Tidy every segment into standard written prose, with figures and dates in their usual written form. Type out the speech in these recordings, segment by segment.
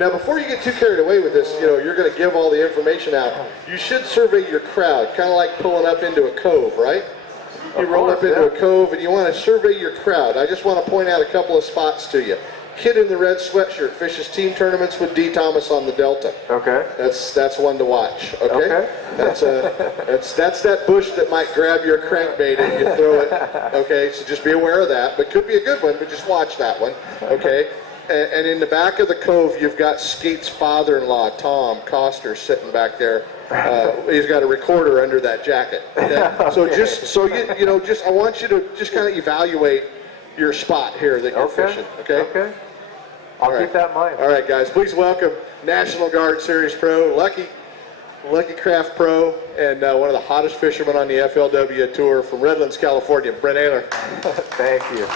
Now, before you get too carried away with this, you're going to give all the information out. You should survey your crowd, kind of like pulling up into a cove, right? You roll up into a cove and you want to survey your crowd. I just want to point out a couple of spots to you. Kid in the red sweatshirt fishes team tournaments with D. Thomas on the Delta. Okay. That's one to watch. Okay. That's that bush that might grab your crankbait and you throw it. Okay. So just be aware of that. But could be a good one. But just watch that one. Okay. And in the back of the cove, you've got Skeet's father-in-law, Tom Coster, sitting back there. He's got a recorder under that jacket. Okay? So I want you to just kind of evaluate your spot here that you're fishing. Okay. Okay. I'll keep that in mind. All right, guys. Please welcome National Guard Series Pro, Lucky Craft Pro, and one of the hottest fishermen on the FLW Tour from Redlands, California, Brent Ayler. Thank you.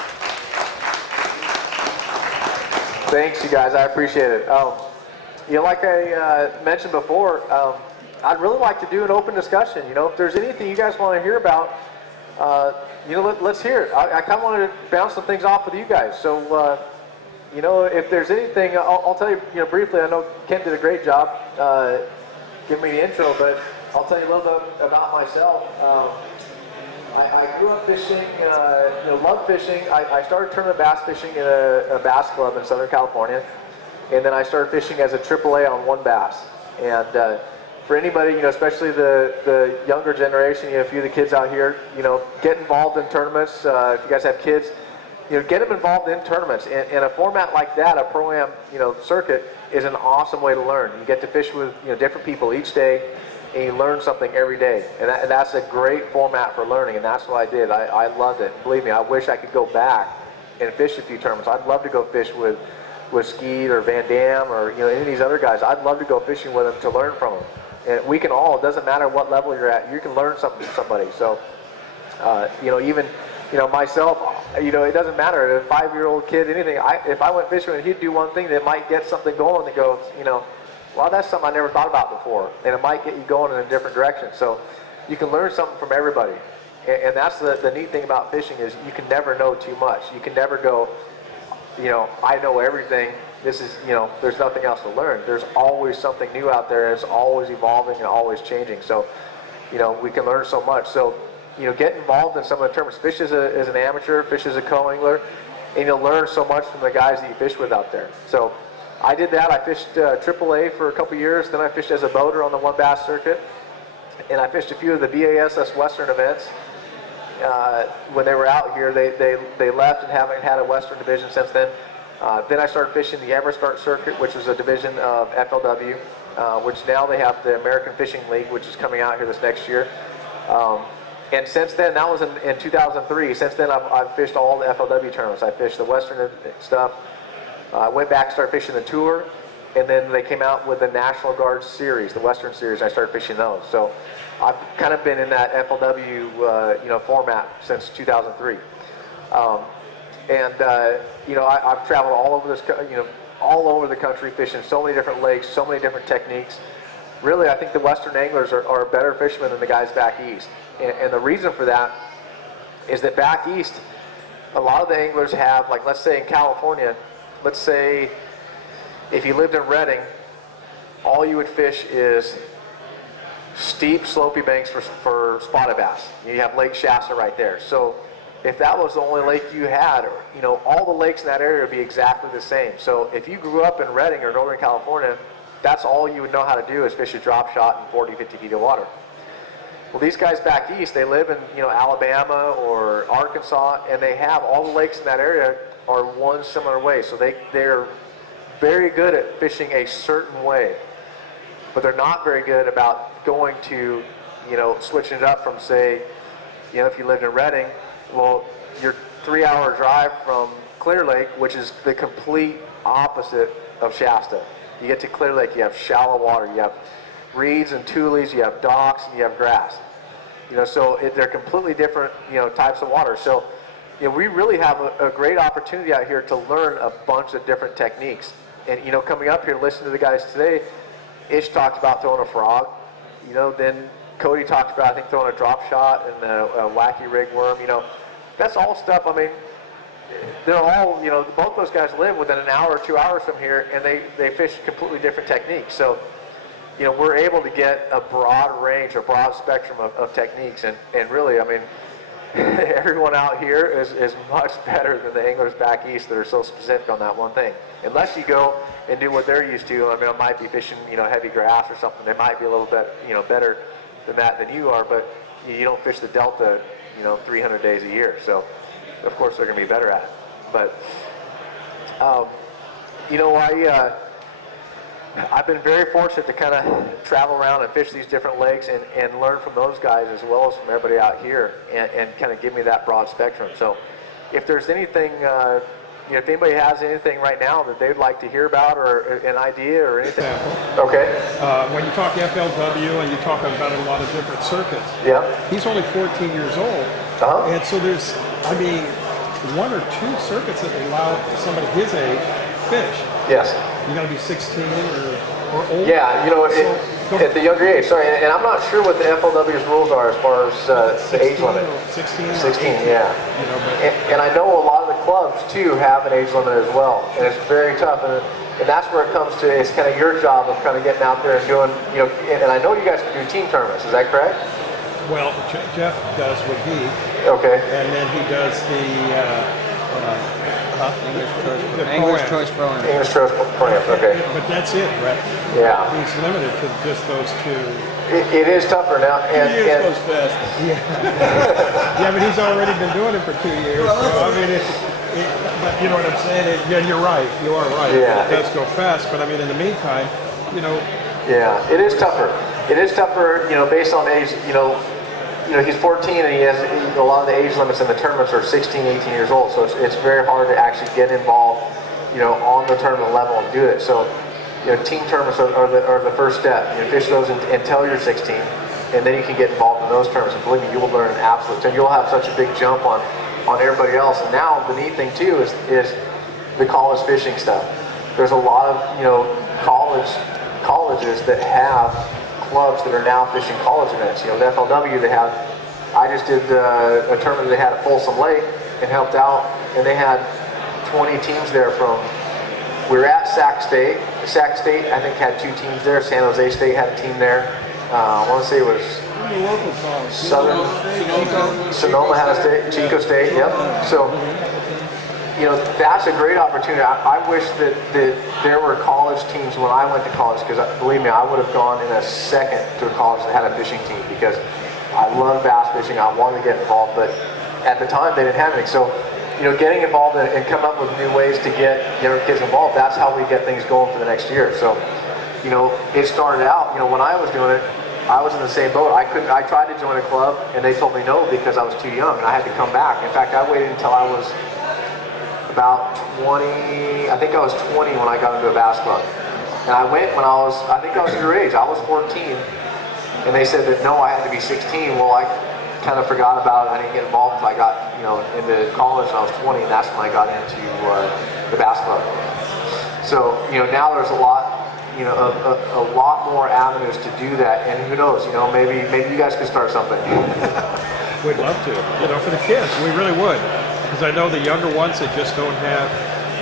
Thanks, you guys. I appreciate it. Like I mentioned before, I'd really like to do an open discussion. If there's anything you guys want to hear about, let's hear it. I kind of wanted to bounce some things off with you guys. So, if there's anything, I'll tell you, briefly. I know Kent did a great job giving me the intro, but I'll tell you a little bit about myself. I grew up fishing, loved fishing. I started tournament bass fishing in a bass club in Southern California, and then I started fishing as a AAA on one bass. And for anybody, especially the younger generation, a few of the kids out here, get involved in tournaments. If you guys have kids, get them involved in tournaments. And a format like that, a Pro-Am, circuit, is an awesome way to learn. You get to fish with, different people each day, and you learn something every day. And that's a great format for learning, and that's what I did. I loved it. Believe me, I wish I could go back and fish a few tournaments. I'd love to go fish with Skeet or Van Dam or any of these other guys. I'd love to go fishing with them to learn from them. And we can all, it doesn't matter what level you're at, you can learn something from somebody. So, even myself, it doesn't matter. A 5-year-old kid, anything, if I went fishing and he'd do one thing that might get something going that goes, well, that's something I never thought about before. And it might get you going in a different direction. So you can learn something from everybody. And that's the neat thing about fishing is you can never know too much. You can never go, I know everything. This is, there's nothing else to learn. There's always something new out there. It's always evolving and always changing. So, we can learn so much. So, get involved in some of the tournaments. Fish as an amateur, fish as a co-angler, and you'll learn so much from the guys that you fish with out there. So, I did that. I fished AAA for a couple years. Then I fished as a boater on the one bass circuit, and I fished a few of the BASS Western events. When they were out here, they left and haven't had a Western division since then. Then I started fishing the Everstart circuit, which was a division of FLW, which now they have the American Fishing League, which is coming out here this next year. And since then, that was in 2003. Since then, I've fished all the FLW tournaments. I fished the Western stuff. I went back and started fishing the Tour, and then they came out with the National Guard Series, the Western Series. I started fishing those. So I've kind of been in that FLW format since 2003. I've traveled all over all over the country fishing so many different lakes, so many different techniques. Really, I think the Western anglers are better fishermen than the guys back east. And the reason for that is that back east, a lot of the anglers have, like, let's say in California, let's say if you lived in Redding, all you would fish is steep, slopey banks for spotted bass. You have Lake Shasta right there. So if that was the only lake you had, all the lakes in that area would be exactly the same. So if you grew up in Redding or Northern California, that's all you would know how to do is fish a drop shot in 40, 50 feet of water. Well, these guys back east, they live in Alabama or Arkansas, and they have all the lakes in that area are one similar way. So they're very good at fishing a certain way, but they're not very good about going to, switching it up from, say, if you lived in Redding, well, your 3-hour drive from Clear Lake, which is the complete opposite of Shasta. You get to Clear Lake, you have shallow water, you have reeds and tules, you have docks, and you have grass. So they're completely different, types of water. So, we really have a great opportunity out here to learn a bunch of different techniques. And, coming up here, listening to the guys today, Ish talked about throwing a frog. Then Cody talked about, I think, throwing a drop shot and a wacky rig worm. That's all stuff, they're all, both those guys live within an hour or 2 hours from here, and they fish completely different techniques. So, we're able to get a broad range, a broad spectrum of techniques, and really, I mean, everyone out here is much better than the anglers back east that are so specific on that one thing. Unless you go and do what they're used to. I mean, I might be fishing, heavy grass or something. They might be a little bit, better than that than you are, but you don't fish the Delta, 300 days a year. So, of course, they're going to be better at it. But, I've been very fortunate to kind of travel around and fish these different lakes and learn from those guys as well as from everybody out here and kind of give me that broad spectrum. So if there's anything, if anybody has anything right now that they'd like to hear about or an idea or anything. Okay. When you talk FLW and you talk about a lot of different circuits, he's only 14 years old. And so there's, I mean, 1 or 2 circuits that allow somebody his age fish. Yes. You got to be 16 or older. Yeah, at the younger age. Sorry, and I'm not sure what the FLW's rules are as far as the age limit. 16, yeah. And I know a lot of the clubs too have an age limit as well, and it's very tough. And that's where it comes to. It's kind of your job of kind of getting out there and doing. And I know you guys can do team tournaments. Is that correct? Well, Jeff does what he. Okay. And then he does the. English Choice Pro-Am. English Choice Pro-Am, okay. But that's it, Brett. Yeah. He's limited to just those 2. It is tougher now. And 2 years goes fast. Yeah. But he's already been doing it for 2 years. So, I mean, but you know what I'm saying? Yeah, you're right. You are right. Yeah. It does go fast. But I mean, in the meantime, Yeah, it is tougher. It is tougher, based on age, he's 14 and he has a lot of the age limits in the tournaments are 16, 18 years old. So it's very hard to actually get involved, on the tournament level and do it. So, team tournaments are the first step. Fish those until you're 16, and then you can get involved in those tournaments. And believe me, you will learn an absolute ton. You'll have such a big jump on everybody else. And now the neat thing too is the college fishing stuff. There's a lot of colleges that have clubs that are now fishing college events. The FLW, I just did a tournament they had at Folsom Lake and helped out, and they had 20 teams there from, we were at Sac State. Sac State, I think, had 2 teams there. San Jose State had a team there. I want to say it was Southern, Sonoma had a state, Chico State, yep. So, that's a great opportunity. I wish that there were college teams when I went to college, because believe me, I would have gone in a second to a college that had a fishing team, because I love bass fishing. I wanted to get involved, but at the time they didn't have anything. So, getting involved and come up with new ways to get younger kids involved, that's how we get things going for the next year. So, it started out, when I was doing it, I was in the same boat. I tried to join a club, and they told me no because I was too young, and I had to come back. In fact, I waited until I was about 20, I think I was 20 when I got into a bass club. And I went when I think I was your age. I was 14, and they said that no, I had to be 16. Well, I kind of forgot about it. I didn't get involved until I got, into college when I was 20, and that's when I got into the bass club. So, now there's a lot more avenues to do that, and who knows, maybe you guys could start something. We'd love to, for the kids, we really would. Because I know the younger ones, they just don't have,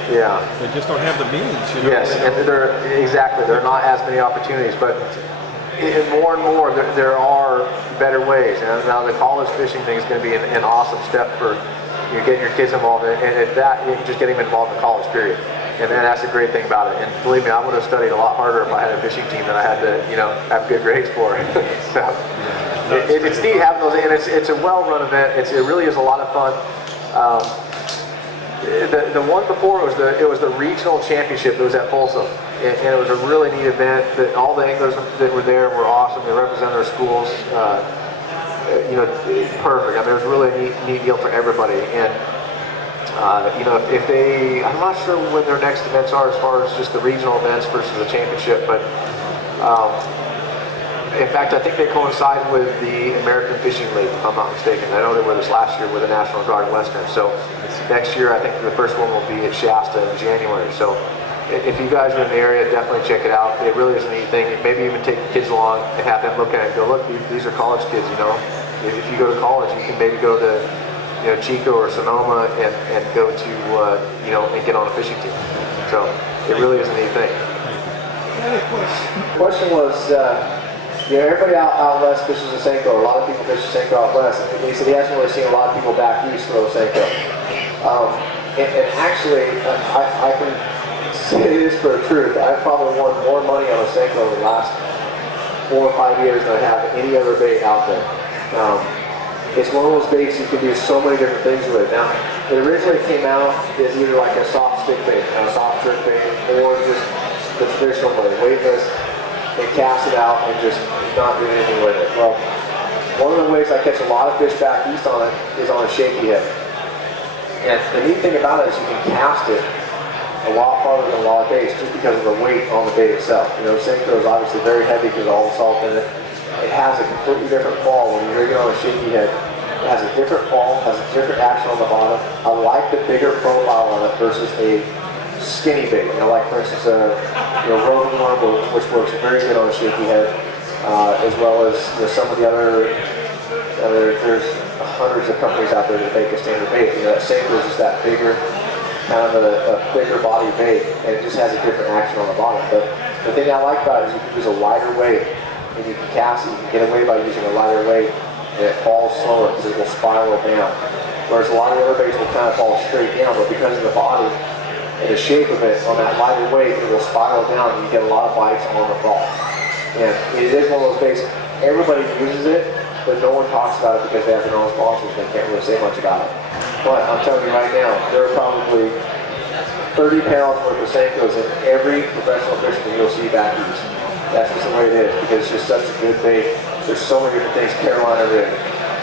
they just don't have the means, Yes, and they're not as many opportunities, but more and more there are better ways. And now the college fishing thing is going to be an awesome step for getting your kids involved, and at that, you can just get them involved in college, period. And that's the great thing about it. And believe me, I would have studied a lot harder if I had a fishing team that I had to, have good grades for. So it's neat having those, and it's a well-run event. It really is a lot of fun. The one before it was the regional championship that was at Folsom, and it was a really neat event. All the anglers that were there were awesome. They represented their schools, perfect. I mean, it was really a neat deal for everybody. And I'm not sure when their next events are as far as just the regional events versus the championship, but in fact, I think they coincide with the American Fishing League, if I'm not mistaken. I know they were this last year with the National Guard Western. So next year, I think the first one will be at Shasta in January. So if you guys are in the area, definitely check it out. It really is a neat thing. Maybe even take the kids along and have them look at it and go, look, these are college kids, If you go to college, you can maybe go to Chico or Sonoma and go to and get on a fishing team. So it really is a neat thing. The question was, everybody out west fishes a Senko. A lot of people fish a Senko out west. And he said he hasn't really seen a lot of people back east throw a Senko. And actually, I can say this for the truth. I've probably won more money on a Senko in the last 4 or 5 years than I have any other bait out there. It's one of those baits you can do so many different things with. Now, it originally came out as either like a soft stick bait, a soft jerk bait, or just the traditional way, weightless, and cast it out and just not do anything with it. Well, one of the ways I catch a lot of fish back east on it is on a shaky head. And the neat thing about it is you can cast it a lot farther than a lot of baits just because of the weight on the bait itself. Senko is obviously very heavy because of all the salt in it. It has a completely different fall when you're rigging on a shaky head. It has a different fall, has a different action on the bottom. I like the bigger profile on it versus a skinny bait. Like for instance, roving worm, which works very good on a shaky head, as well as some of the other. There's hundreds of companies out there that make a standard bait. That Senko is just that bigger, kind of a thicker body bait, and it just has a different action on the bottom. But the thing I like about it is you can use a lighter weight. And you can cast it, you can get away by using a lighter weight, and it falls slower because it will spiral down. Whereas a lot of the other baits will kind of fall straight down, but because of the body and the shape of it, on that lighter weight, it will spiral down and you get a lot of bites on the fall. And it is one of those baits, everybody uses it, but no one talks about it because they have their own sponsors and they can't really say much about it. But I'm telling you right now, there are probably 30 pounds worth of Senkos in every professional fisherman you'll see back east. That's just the way it is, because it's just such a good bait. There's so many different things. Carolina rig,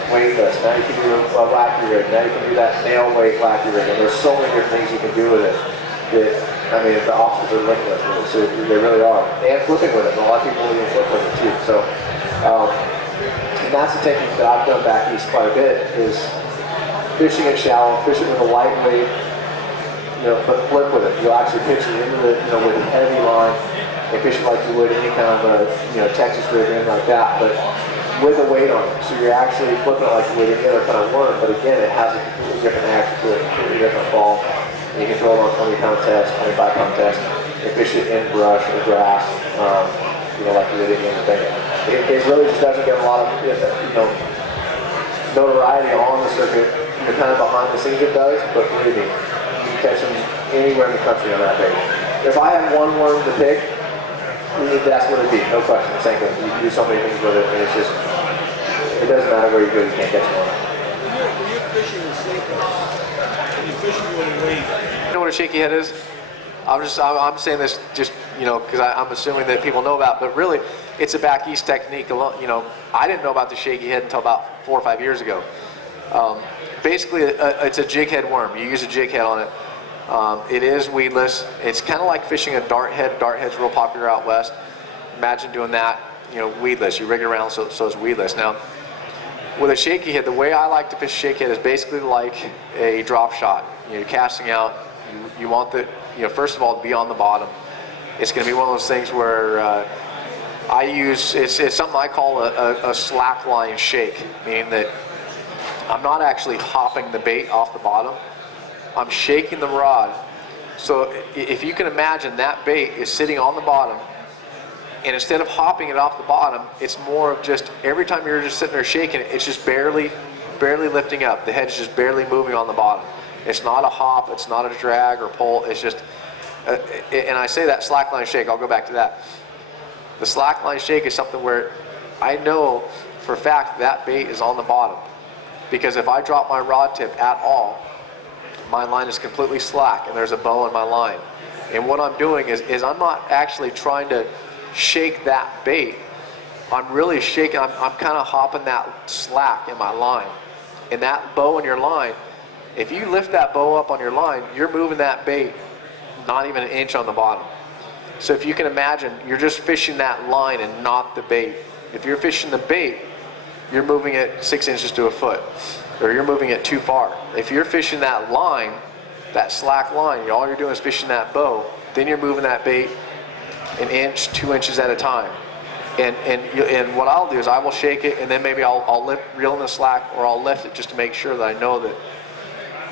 weightless. Now you can do a lackey rig. Now you can do that nail weight lackey rig. And there's so many different things you can do with it. The options are limitless with it, so they really are. And flipping with it. A lot of people even flip with it too. So, and that's the technique that I've done back east quite a bit, is fishing it shallow, fishing with a lightweight, but flip with it. You'll actually pitch it into with a heavy line, and fish it like you would any kind of a Texas rig or anything like that, but with a weight on it. So you're actually flipping it like you would any other kind of worm, but again, it has a completely different action to it, completely different fall. And you can throw it on 20-pound test, 25-pound test, and fish it in brush or grass, like you would any other thing. It really just doesn't get a lot of notoriety on the circuit. Kind of behind the scenes it does, but really neat. You can catch them anywhere in the country on that bait. If I had one worm to pick, that's what it'd be, no question. Senko. You can do so many things with it, and it doesn't matter where you go, you can't catch one. When you're fishing with Senko, and you're fishing with a weight. You know what a shaky head is? I'm saying this just, because I'm assuming that people know about it, but really, it's a back east technique. I didn't know about the shaky head until about 4 or 5 years ago. Basically, it's a jig head worm. You use a jig head on it. It is weedless. It's kind of like fishing a dart head. Dart head's real popular out west. Imagine doing that, weedless. You rig it around so it's weedless. Now, with a shaky head, the way I like to fish a shaky head is basically like a drop shot. You're casting out. You want the, first of all, to be on the bottom. It's going to be one of those things where I use, it's something I call a slack line shake, meaning that I'm not actually hopping the bait off the bottom. I'm shaking the rod. So if you can imagine, that bait is sitting on the bottom, and instead of hopping it off the bottom, it's more of just, every time you're just sitting there shaking it, it's just barely lifting up. The head's just barely moving on the bottom. It's not a hop, it's not a drag or pull, it's just, and I say that slack line shake, I'll go back to that. The slack line shake is something where I know for a fact that bait is on the bottom. Because if I drop my rod tip at all, my line is completely slack and there's a bow in my line. And what I'm doing is I'm not actually trying to shake that bait. I'm really shaking, I'm kind of hopping that slack in my line. And that bow in your line, if you lift that bow up on your line, you're moving that bait not even an inch on the bottom. So if you can imagine, you're just fishing that line and not the bait. If you're fishing the bait, you're moving it 6 inches to a foot, or you're moving it too far. If you're fishing that line, that slack line, all you're doing is fishing that bow, then you're moving that bait an inch, 2 inches at a time. And what I'll do is I will shake it, and then maybe I'll reel in the slack, or I'll lift it just to make sure that I know that,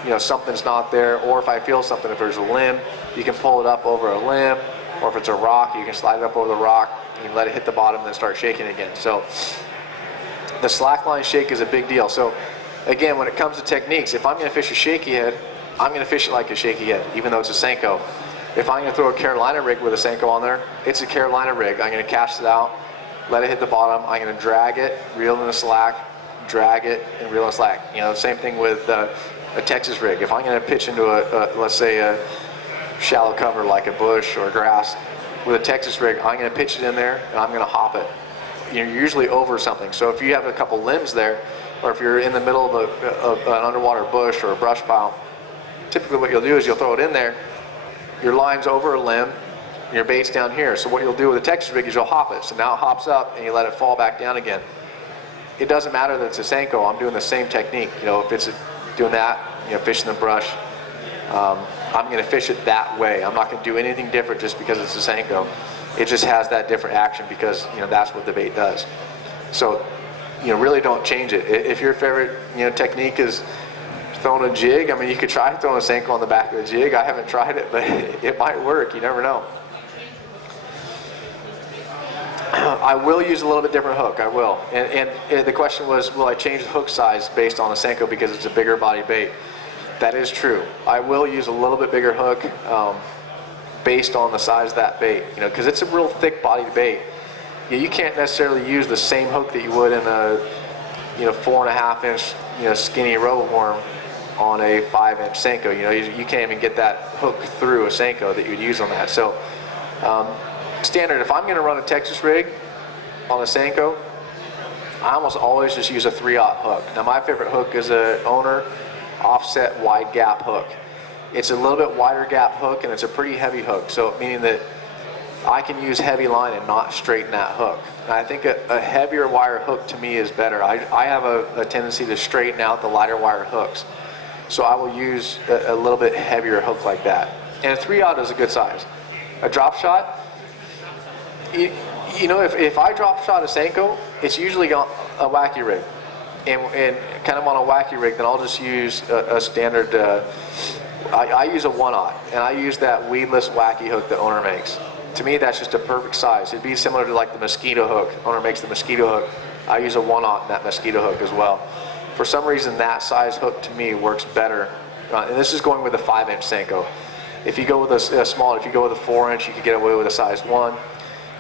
you know, something's not there. Or if I feel something, if there's a limb, you can pull it up over a limb, or if it's a rock, you can slide it up over the rock, you can let it hit the bottom, and then start shaking again. So the slack line shake is a big deal. So again, when it comes to techniques, if I'm going to fish a shaky head, I'm going to fish it like a shaky head, even though it's a Senko. If I'm going to throw a Carolina rig with a Senko on there, it's a Carolina rig. I'm going to cast it out, let it hit the bottom. I'm going to drag it, reel in the slack, drag it, and reel in the slack. You know, same thing with a Texas rig. If I'm going to pitch into let's say a shallow cover like a bush or grass with a Texas rig, I'm going to pitch it in there and I'm going to hop it. You're usually over something. So if you have a couple limbs there, or if you're in the middle of an underwater bush or a brush pile, typically what you'll do is you'll throw it in there, your line's over a limb, your bait's down here. So what you'll do with a Texas rig is you'll hop it. So now it hops up and you let it fall back down again. It doesn't matter that it's a Senko, I'm doing the same technique. You know, if it's doing that, you know, fishing the brush, I'm going to fish it that way. I'm not going to do anything different just because it's a Senko. It just has that different action because, you know, that's what the bait does. So, you know, really don't change it. If your favorite, you know, technique is throwing a jig, I mean, you could try throwing a Senko on the back of a jig. I haven't tried it, but it might work. You never know. I will use a little bit different hook. I will. And the question was, will I change the hook size based on a Senko because it's a bigger body bait? That is true. I will use a little bit bigger hook based on the size of that bait. You know, because it's a real thick bodied bait. You can't necessarily use the same hook that you would in a, you know, 4.5 inch, you know, skinny roboworm on a 5-inch Senko. You know, you can't even get that hook through a Senko that you'd use on that. So standard, if I'm going to run a Texas rig on a Senko, I almost always just use a 3/0 hook. Now my favorite hook is a owner offset wide gap hook. It's a little bit wider gap hook and it's a pretty heavy hook. So meaning that I can use heavy line and not straighten that hook. And I think a heavier wire hook to me is better. I have a tendency to straighten out the lighter wire hooks. So I will use a little bit heavier hook like that. And a 3/0 is a good size. A drop shot, you know, if I drop shot a Senko, it's usually on a wacky rig. And kind of on a wacky rig, then I'll just use a standard, I use a 1/0, and I use that weedless wacky hook that owner makes. To me, that's just a perfect size. It'd be similar to like the mosquito hook. Owner makes the mosquito hook. I use a 1/0 in that mosquito hook as well. For some reason, that size hook to me works better. And this is going with a 5-inch Senko. If you go with a small, if you go with a 4-inch, you could get away with a size 1.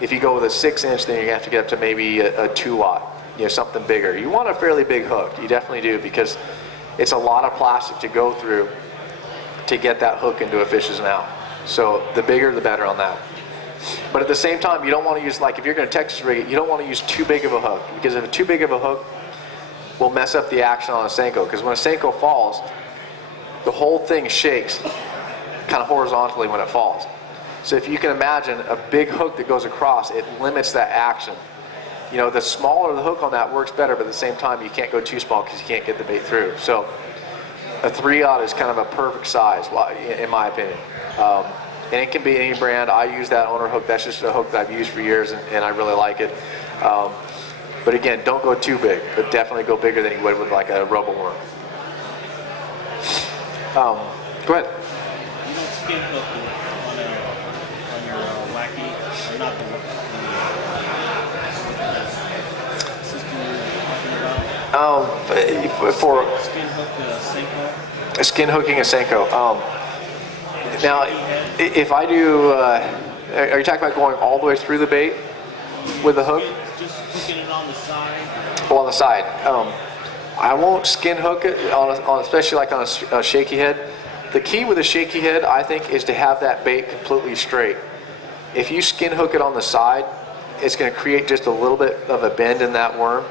If you go with a 6-inch, then you have to get up to maybe a 2/0, you know, something bigger. You want a fairly big hook. You definitely do, because it's a lot of plastic to go through to get that hook into a fish's mouth. So the bigger, the better on that. But at the same time, you don't want to use, like if you're going to Texas rig it, you don't want to use too big of a hook, because if too big of a hook will mess up the action on a Senko. Because when a Senko falls, the whole thing shakes kind of horizontally when it falls. So if you can imagine a big hook that goes across, it limits that action. You know, the smaller the hook on that works better, but at the same time, you can't go too small because you can't get the bait through. So a 3/0 is kind of a perfect size, in my opinion. And it can be any brand. I use that owner hook. That's just a hook that I've used for years, and I really like it. But again, don't go too big, but definitely go bigger than you would with like a roboworm. Go ahead. You don't skin hook on your wacky, or not the system you're talking about? For Skin hook Senko? skin hooking a Senko. Now, if I do, are you talking about going all the way through the bait with the hook? Just hooking it on the side. Oh, on the side. I won't skin hook it, especially like on a shaky head. The key with a shaky head, I think, is to have that bait completely straight. If you skin hook it on the side, it's going to create just a little bit of a bend in that worm,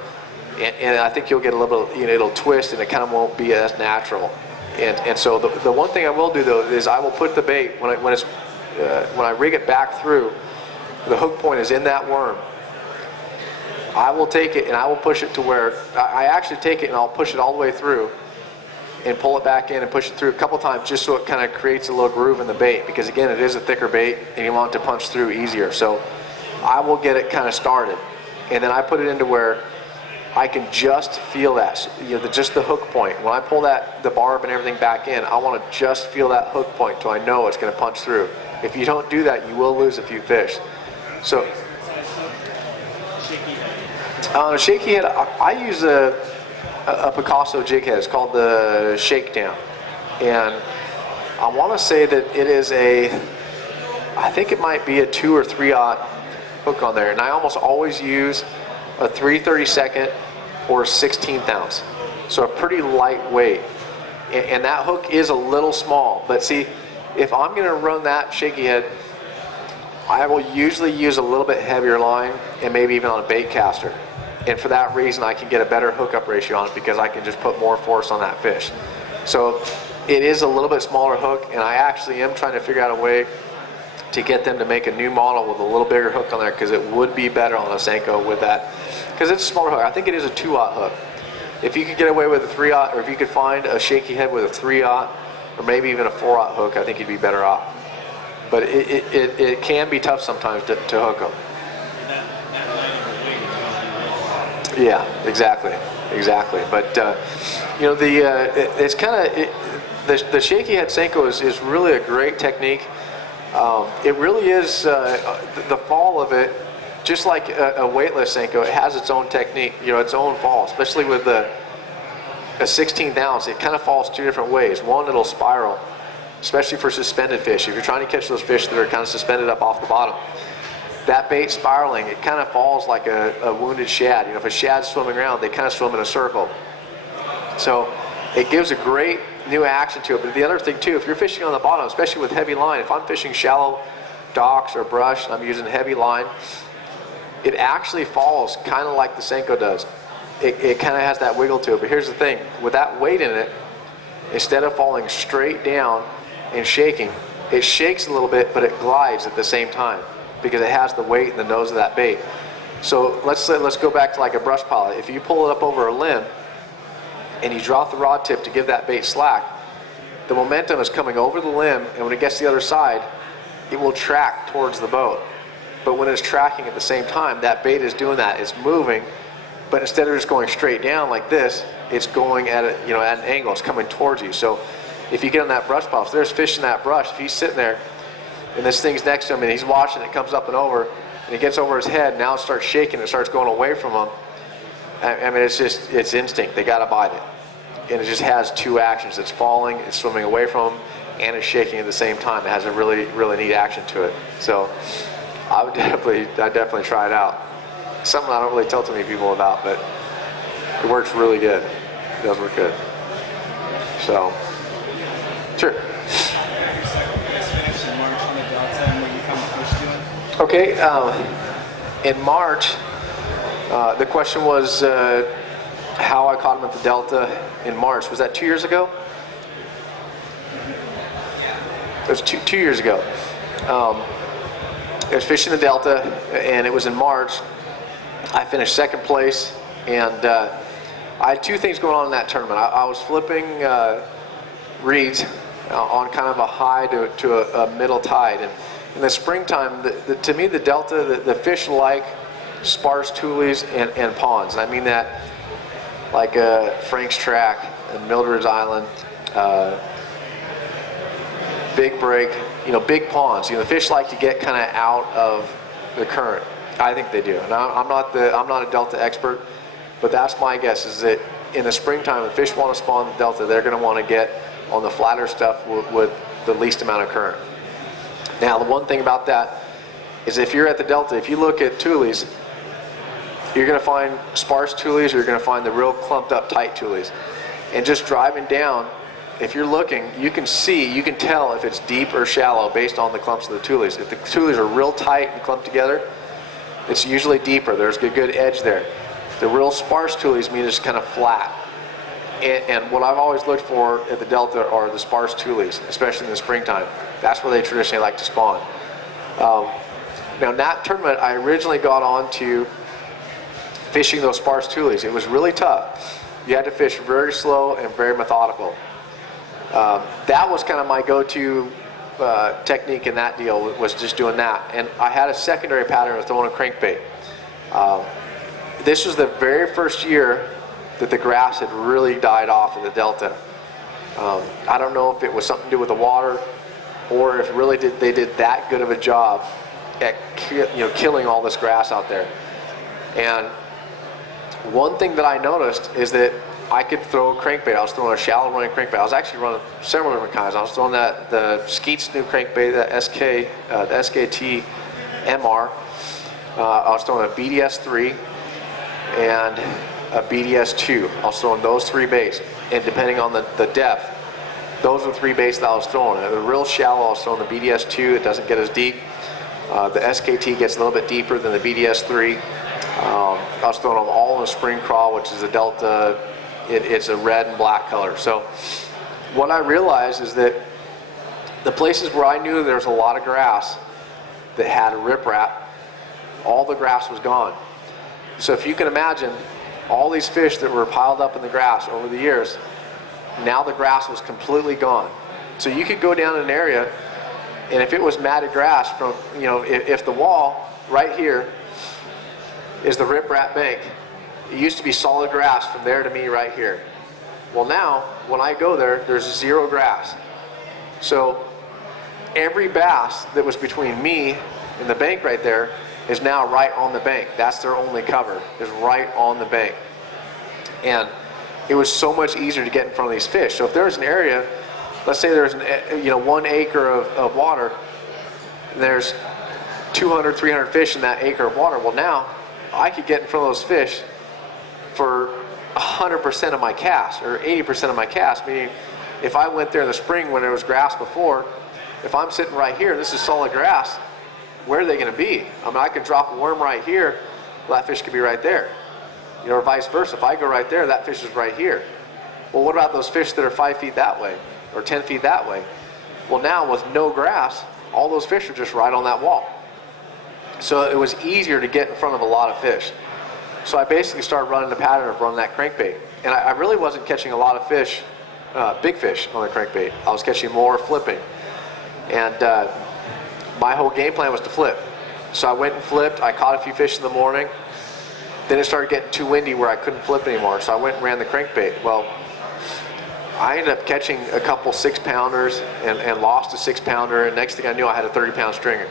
and I think you'll get a little bit, you know, it'll twist, and it kind of won't be as natural. And so the one thing I will do though is I will put the bait when I rig it back through, the hook point is in that worm. I will take it and I will push it to where I actually take it and I'll push it all the way through and pull it back in and push it through a couple times just so it kind of creates a little groove in the bait, because again, it is a thicker bait and you want it to punch through easier. So I will get it kind of started. and then I put it into where I can just feel that, just the hook point. When I pull the barb and everything back in, I want to just feel that hook point so I know it's going to punch through. If you don't do that, you will lose a few fish. So, on a shaky head, I use a Picasso jig head. It's called the Shakedown, and I want to say that it is I think it might be a 2 or 3/0 hook on there, and I almost always use a 3/32 or a 1/16 ounce, so a pretty lightweight. And that hook is a little small, but see, if I'm going to run that shaky head, I will usually use a little bit heavier line and maybe even on a bait caster. And for that reason, I can get a better hookup ratio on it because I can just put more force on that fish. So it is a little bit smaller hook, and I actually am trying to figure out a way to get them to make a new model with a little bigger hook on there, because it would be better on a Senko with that, because it's a smaller hook. I think it is a 2/0 hook. If you could get away with a 3/0, or if you could find a shaky head with a 3/0, or maybe even a 4/0 hook, I think you'd be better off. But it can be tough sometimes to hook them. Yeah, exactly. But it's kind of the shaky head Senko is really a great technique. It really is the fall of it, just like a weightless Senko. It has its own technique, its own fall, especially with a 1/16 ounce. It kind of falls two different ways. One, it'll spiral, especially for suspended fish. If you're trying to catch those fish that are kind of suspended up off the bottom, that bait spiraling, it kind of falls like a wounded shad. If a shad's swimming around, they kind of swim in a circle. So it gives a great new action to it. But the other thing too, if you're fishing on the bottom, especially with heavy line, if I'm fishing shallow docks or brush and I'm using heavy line, it actually falls kind of like the Senko does. It kind of has that wiggle to it. But here's the thing, with that weight in it, instead of falling straight down and shaking, it shakes a little bit, but it glides at the same time because it has the weight in the nose of that bait. So let's go back to like a brush pile. If you pull it up over a limb and you drop the rod tip to give that bait slack, the momentum is coming over the limb, and when it gets to the other side, it will track towards the boat. But when it's tracking at the same time, that bait is doing that. It's moving, but instead of just going straight down like this, it's going at at an angle. It's coming towards you. So if you get on that brush pile, if there's fish in that brush, if he's sitting there and this thing's next to him and he's watching, it comes up and over, and it gets over his head, now it starts shaking, it starts going away from him. I mean, it's instinct. They got to bite it. And it just has two actions. It's falling, it's swimming away from him, and it's shaking at the same time. It has a really, really neat action to it. So I'd definitely try it out. Something I don't really tell too many people about, but it works really good. It does work good. So, sure. Okay, in March, the question was how I caught him at the Delta in March. Was that 2 years ago? It was two years ago. I was fishing the Delta, and it was in March. I finished second place, and I had two things going on in that tournament. I was flipping reeds on kind of a high to a middle tide, and in the springtime, to me the Delta, the fish like sparse tules and ponds. And I mean that like Frank's Track and Mildred's Island, Big Break, big ponds. The fish like to get kind of out of the current. I think they do. And I'm not a Delta expert, but that's my guess, is that in the springtime, if fish want to spawn the Delta, they're going to want to get on the flatter stuff with the least amount of current. Now, the one thing about that is if you're at the Delta, if you look at tules, you're going to find sparse tules, or you're going to find the real clumped up tight tules. And just driving down, if you're looking, you can tell if it's deep or shallow based on the clumps of the tules. If the tules are real tight and clumped together, it's usually deeper. There's a good edge there. The real sparse tules mean it's kind of flat. And what I've always looked for at the Delta are the sparse tules, especially in the springtime. That's where they traditionally like to spawn. Now in that tournament, I originally got on to fishing those sparse tules. It was really tough. You had to fish very slow and very methodical. That was kind of my go-to technique in that deal, was just doing that. And I had a secondary pattern of throwing a crankbait. this was the very first year that the grass had really died off in the Delta. I don't know if it was something to do with the water, or if really they did that good of a job at killing all this grass out there. And one thing that I noticed is that I could throw a crankbait. I was throwing a shallow running crankbait. I was actually running several different kinds. I was throwing the Skeet's new crankbait, the SKT MR. I was throwing a BDS-3 and a BDS-2. I was throwing those 3 baits, and depending on the depth, those are the 3 baits that I was throwing. The real shallow, I was throwing the BDS-2. It doesn't get as deep. The SKT gets a little bit deeper than the BDS-3. I was throwing them all in a spring crawl, which is a Delta. It's a red and black color. So what I realized is that the places where I knew there was a lot of grass that had a riprap, all the grass was gone. So if you can imagine all these fish that were piled up in the grass over the years, now the grass was completely gone. So you could go down an area, and if it was matted grass from, if the wall right here is the riprap bank, it used to be solid grass from there to me right here. Well, now when I go there, there's 0 grass. So every bass that was between me and the bank right there is now right on the bank. That's their only cover, is right on the bank. And it was so much easier to get in front of these fish. So if there's an area, let's say there's 1 acre of water, and there's 200, 300 fish in that acre of water. Well, now I could get in front of those fish for 100% of my cast, or 80% of my cast. Meaning, if I went there in the spring when there was grass before, if I'm sitting right here, this is solid grass, where are they going to be? I mean, I could drop a worm right here, well, that fish could be right there. Or vice versa. If I go right there, that fish is right here. Well, what about those fish that are 5 feet that way, or 10 feet that way? Well, now with no grass, all those fish are just right on that wall. So it was easier to get in front of a lot of fish. So I basically started running the pattern of running that crankbait. And I really wasn't catching a lot of fish, big fish on the crankbait. I was catching more flipping. And my whole game plan was to flip. So I went and flipped. I caught a few fish in the morning. Then it started getting too windy where I couldn't flip anymore. So I went and ran the crankbait. Well, I ended up catching a couple 6-pounders and lost a 6-pounder. And next thing I knew, I had a 30-pound stringer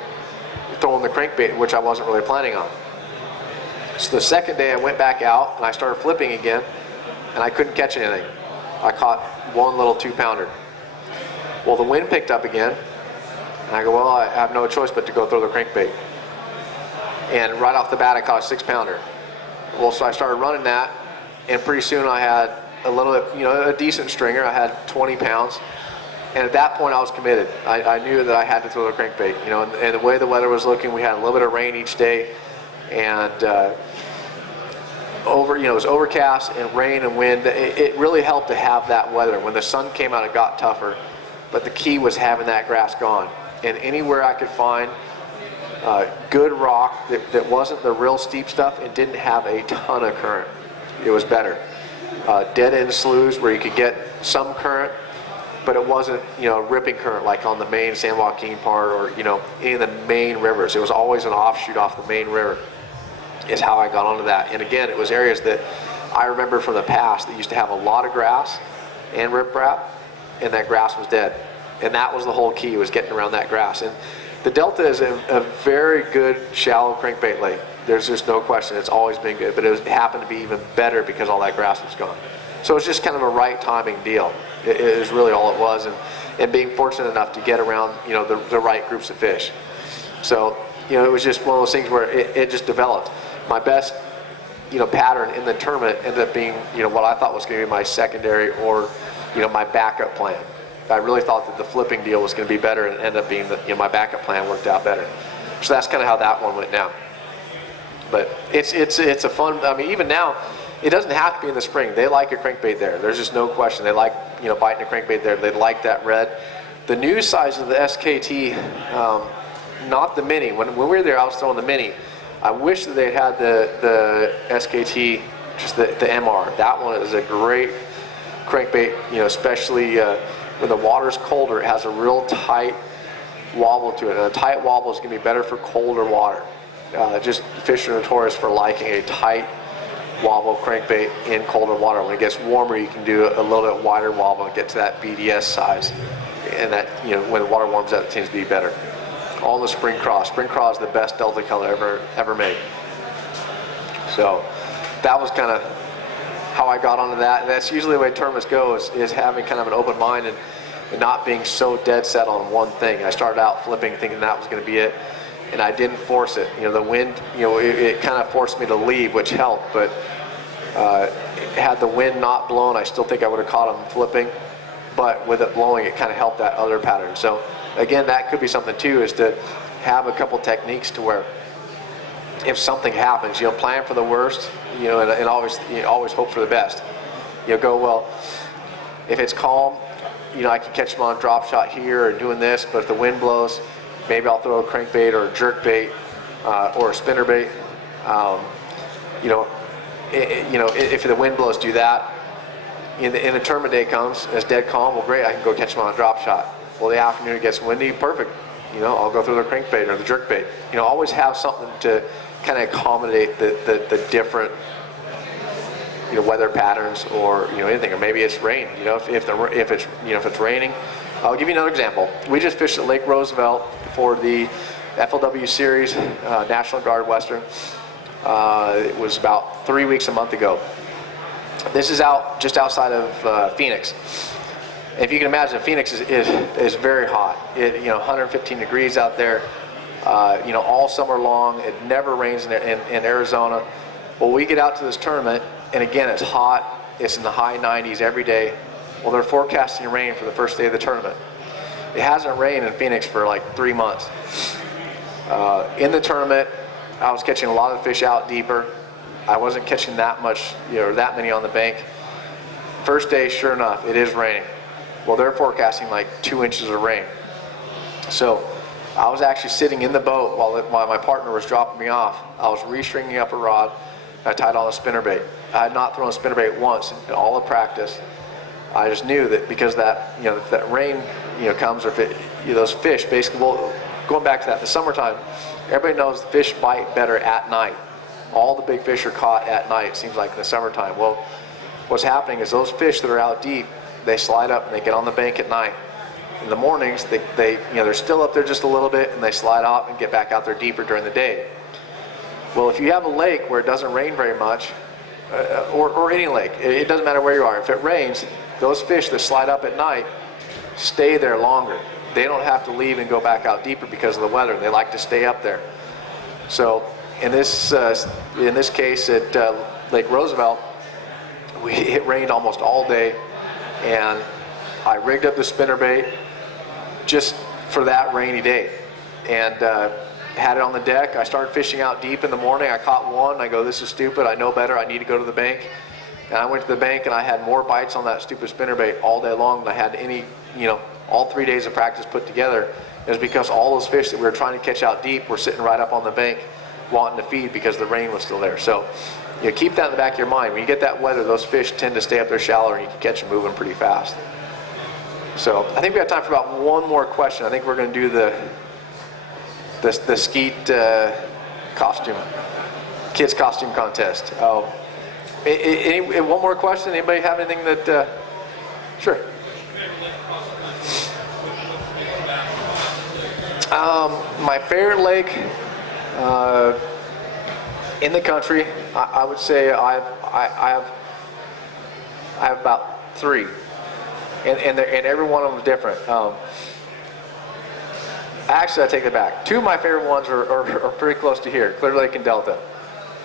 throwing the crankbait, which I wasn't really planning on. So the second day I went back out and I started flipping again, and I couldn't catch anything. I caught 1 little 2-pounder. Well, the wind picked up again, and I go, well, I have no choice but to go throw the crankbait. And right off the bat, I caught a 6-pounder. Well, so I started running that, and pretty soon I had a little bit, a decent stringer. I had 20 pounds. And at that point, I was committed. I knew that I had to throw the crankbait. And the way the weather was looking, we had a little bit of rain each day, and it was overcast and rain and wind. It really helped to have that weather. When the sun came out, it got tougher, but the key was having that grass gone. And anywhere I could find good rock that wasn't the real steep stuff and didn't have a ton of current, it was better. Dead end sloughs where you could get some current, but it wasn't, ripping current like on the main San Joaquin part or, any of the main rivers. It was always an offshoot off the main river is how I got onto that. And again, it was areas that I remember from the past that used to have a lot of grass and riprap, and that grass was dead. And that was the whole key, was getting around that grass. And the Delta is a very good shallow crankbait lake. There's just no question. It's always been good, but it happened to be even better because all that grass was gone. So it's just kind of a right timing deal. It is really all it was, and being fortunate enough to get around, the right groups of fish. So, it was just one of those things where it just developed. My best, pattern in the tournament ended up being, what I thought was going to be my secondary or, my backup plan. I really thought that the flipping deal was going to be better, and it ended up being that, my backup plan worked out better. So that's kind of how that one went down. But it's a fun. I mean, even now, it doesn't have to be in the spring. They like a crankbait there. There's just no question. They like, biting a crankbait there. They like that red. The new size of the SKT, not the mini. When we were there, I was throwing the mini. I wish that they'd had the SKT, just the MR. That one is a great crankbait, especially when the water's colder. It has a real tight wobble to it. And a tight wobble is going to be better for colder water. Just fish are notorious for liking a tight wobble crankbait in colder water. When it gets warmer, you can do a little bit wider wobble and get to that BDS size. And that, when the water warms up, it tends to be better. All the spring craw. Spring craw is the best Delta color ever made. So that was kind of how I got onto that. And that's usually the way tournaments go, is having kind of an open mind and not being so dead set on one thing. I started out flipping thinking that was going to be it, and I didn't force it. The wind, it kind of forced me to leave, which helped, but had the wind not blown, I still think I would have caught them flipping, but with it blowing, it kind of helped that other pattern. So again, that could be something too, is to have a couple techniques to where if something happens, plan for the worst, and always hope for the best. Go, well, if it's calm, I can catch them on a drop shot here or doing this, but if the wind blows, maybe I'll throw a crankbait or a jerk bait or a spinnerbait. If the wind blows, do that. In the tournament day comes, and it's dead calm, well, great, I can go catch them on a drop shot. Well, the afternoon it gets windy, perfect. I'll go through the crankbait or the jerk bait. Always have something to kind of accommodate the different weather patterns, or anything, or maybe it's rain. If it's raining. I'll give you another example. We just fished at Lake Roosevelt for the FLW Series, National Guard Western. It was about 3 weeks, a month ago. This is just outside of Phoenix. If you can imagine, Phoenix is very hot. 115 degrees out there. All summer long. It never rains in Arizona. Well, we get out to this tournament, and again, it's hot. It's in the high 90s every day. Well, they're forecasting rain for the first day of the tournament. It hasn't rained in Phoenix for like 3 months. In the tournament, I was catching a lot of fish out deeper. I wasn't catching that much, that many on the bank. First day, sure enough, it is raining. Well, they're forecasting like 2 inches of rain. So I was actually sitting in the boat while my partner was dropping me off. I was restringing up a rod. I tied on a spinnerbait. I had not thrown a spinnerbait once in all of practice. I just knew that because that if that rain comes, or if those fish basically, well, going back to that, the summertime, everybody knows the fish bite better at night. All the big fish are caught at night, it seems like, in the summertime. Well, what's happening is those fish that are out deep, they slide up and they get on the bank at night. In the mornings, they're still up there just a little bit, and they slide off and get back out there deeper during the day. Well, if you have a lake where it doesn't rain very much, or any lake, it doesn't matter where you are. If it rains, those fish that slide up at night stay there longer. They don't have to leave and go back out deeper because of the weather. They like to stay up there. So in this case at Lake Roosevelt, it rained almost all day, and I rigged up the spinnerbait just for that rainy day, and had it on the deck. I started fishing out deep in the morning. I caught one. I go, this is stupid. I know better. I need to go to the bank. And I went to the bank, and I had more bites on that stupid spinnerbait all day long than I had any, all 3 days of practice put together. It was because all those fish that we were trying to catch out deep were sitting right up on the bank wanting to feed because the rain was still there. So keep that in the back of your mind. When you get that weather, those fish tend to stay up there shallower, and you can catch them moving pretty fast. So I think we have time for about one more question. I think we're going to do the skeet costume, kids costume contest. One more question? Anybody have anything that? Sure. My favorite lake in the country, I would say I have about 3, and every one of them is different. Actually, I take it back. 2 of my favorite ones are pretty close to here, Clear Lake and Delta,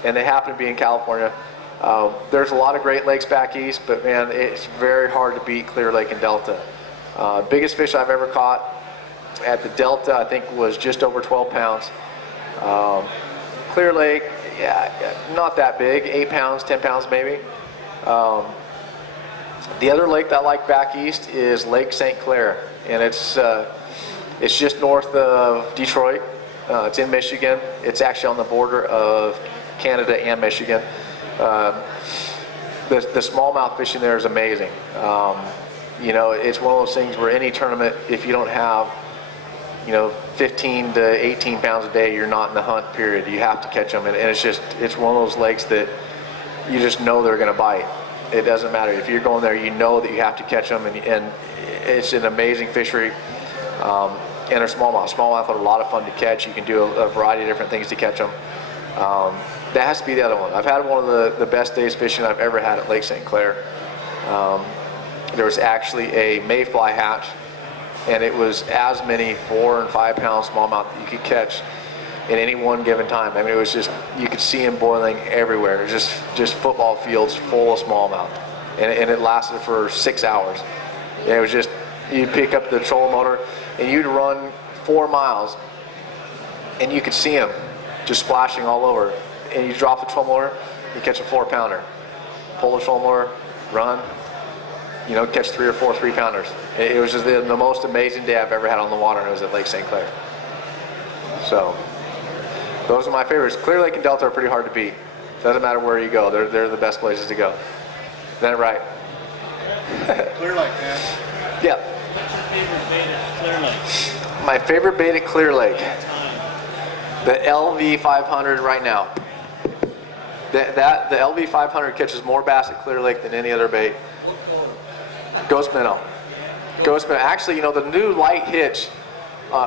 and they happen to be in California. There's a lot of great lakes back east, but man, it's very hard to beat Clear Lake and Delta. Biggest fish I've ever caught at the Delta, I think, was just over 12 pounds. Clear Lake, yeah, not that big, 8 pounds, 10 pounds maybe. The other lake that I like back east is Lake St. Clair, and it's just north of Detroit. It's in Michigan. It's actually on the border of Canada and Michigan. The smallmouth fishing there is amazing. It's one of those things where any tournament, if you don't have 15 to 18 pounds a day, you're not in the hunt period. You have to catch them, and it's one of those lakes that you just know they're going to bite. It doesn't matter. If you're going there, you know that you have to catch them, and it's an amazing fishery. And they're smallmouth. Smallmouth are a lot of fun to catch. You can do a variety of different things to catch them. That has to be the other one. I've had one of the best days fishing I've ever had at Lake St. Clair. There was actually a mayfly hatch, and it was as many 4 and 5 pound smallmouth that you could catch in any one given time. I mean, it was just, you could see them boiling everywhere. It was just football fields full of smallmouth, and it lasted for 6 hours. And it was just, you'd pick up the trolling motor and you'd run 4 miles, and you could see them just splashing all over. And you drop the trolling motor, you catch a 4 pounder. Pull the trolling motor, run, you know, catch 3 or 4 3-pounders. It was just the most amazing day I've ever had on the water, and it was at Lake St. Clair. So those are my favorites. Clear Lake and Delta are pretty hard to beat. Doesn't matter where you go, they're the best places to go. Is that right? Clear Lake, man. Yeah. What's your favorite bait at Clear Lake? My favorite bait at Clear Lake, the LV500 right now. The LV500 catches more bass at Clear Lake than any other bait. Ghost minnow. Ghost minnow. Actually, you know, the new light hitch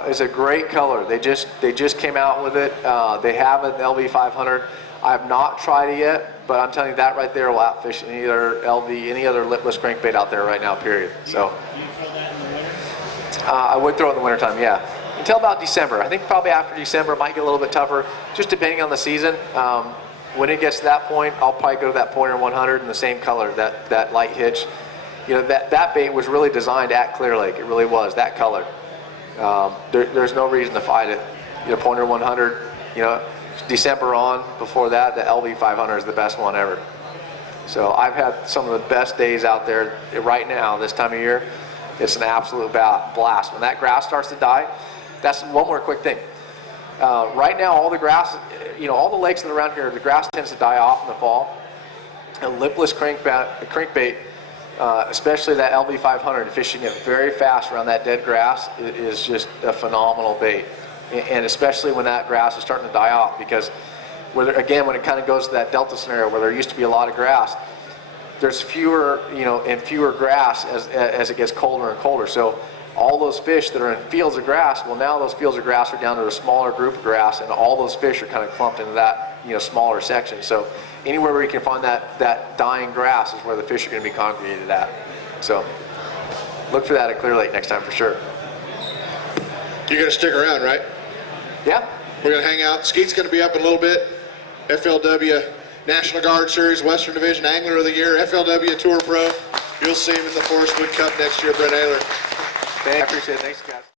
is a great color. They just came out with it. They have an LV500. I have not tried it yet, but I'm telling you, that right there will outfish any other lipless crankbait out there right now, period. So You throw that in the winter? I would throw it in the wintertime, yeah. Until about December. I think probably after December it might get a little bit tougher, just depending on the season. When it gets to that point, I'll probably go to that Pointer 100 in the same color, that light hitch. You know, that bait was really designed at Clear Lake. It really was, that color. There's no reason to fight it. You know, Pointer 100, you know, December on, before that, the LV500 is the best one ever. So I've had some of the best days out there right now, this time of year. It's an absolute blast. When that grass starts to die, that's one more quick thing. Right now, all the grass, you know, all the lakes that are around here, the grass tends to die off in the fall. And lipless crankbait, especially that LV500, fishing it very fast around that dead grass is just a phenomenal bait. And especially when that grass is starting to die off, because again, when it kind of goes to that delta scenario where there used to be a lot of grass, there's fewer, you know, and fewer grass as it gets colder and colder. So all those fish that are in fields of grass, well, now those fields of grass are down to a smaller group of grass, and all those fish are kind of clumped into that, you know, smaller section. So anywhere where you can find that dying grass is where the fish are going to be congregated at. So look for that at Clear Lake next time for sure. You're going to stick around, right? Yeah. We're going to hang out. Skeet's going to be up in a little bit. FLW National Guard Series, Western Division Angler of the Year, FLW Tour Pro. You'll see him in the Forest Wood Cup next year, Brett Ayler. Thanks. I appreciate it. Thanks, guys.